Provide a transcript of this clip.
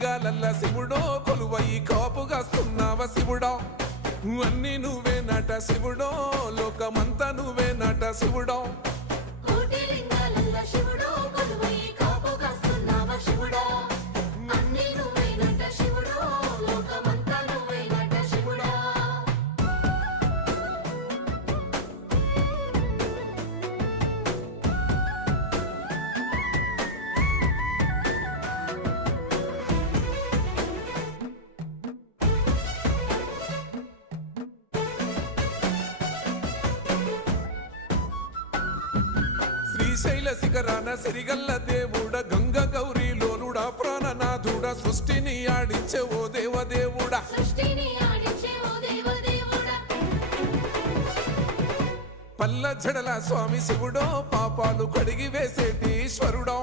లింగాలల్ల శివుడో కొలువయి కాపుగాస్తున్నావ శివుడా అన్ని నువ్వే నట శివుడో లోకమంతా నువ్వే నట శివుడో శ్రీశైల శిఖరాన సిరిగల్ల దేవుడ గంగ గౌరీ లోలుడా ప్రాణనాథుడ సృష్టిని ఆడించే ఓ దేవదేవుడా పల్ల జడల స్వామి శివుడో పాపాలు కడిగి వేసేటి ఈశ్వరుడో